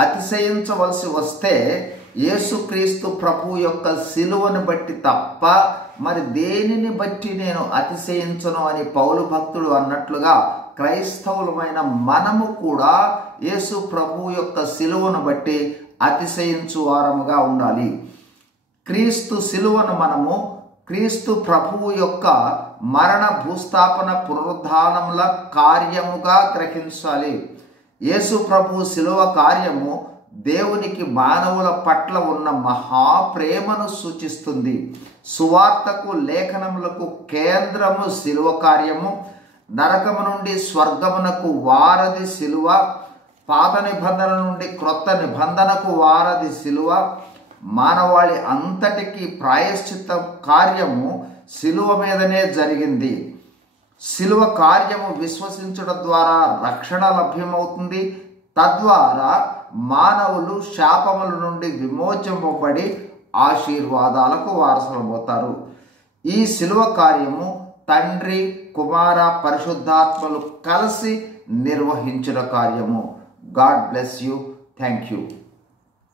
అతిశయించవలసి వస్తే యేసుక్రీస్తు ప్రభు యొక్క సిలువను బట్టి తప్ప మరి దేనిని బట్టి నేను అతిశయించను అని పౌలు భక్తుడు అన్నట్లుగా క్రైస్తవులమైన మనము కూడా యేసు ప్రభు యొక్క సిలువను బట్టి అతిశయించు వారముగా ఉండాలి. క్రీస్తు సిలువను మనము క్రీస్తు ప్రభువు యొక్క మరణ భూస్థాపన పునరుద్ధానముల కార్యముగా గ్రహించాలి. యేసు ప్రభు సిలువ కార్యము దేవునికి మానవుల పట్ల ఉన్న మహాప్రేమను సూచిస్తుంది. సువార్తకు లేఖనములకు కేంద్రము సిలువ కార్యము. నరకము నుండి స్వర్గమునకు వారధి సిలువ, పాత నిబంధన నుండి క్రొత్త నిబంధనకు వారధి సిలువ. మానవాళి అంతటికి ప్రాయశ్చిత్త కార్యము సిలువ మీదనే జరిగింది. సిలువ కార్యము విశ్వసించడం ద్వారా రక్షణ లభ్యమవుతుంది. తద్వారా మానవులు శాపముల నుండి విమోచింపబడి ఆశీర్వాదాలకు వారసులవుతారు. ఈ సిలువ కార్యము తండ్రి, కుమార, పరిశుద్ధాత్మలు కలిసి నిర్వహించిన కార్యము. God bless you. Thank you.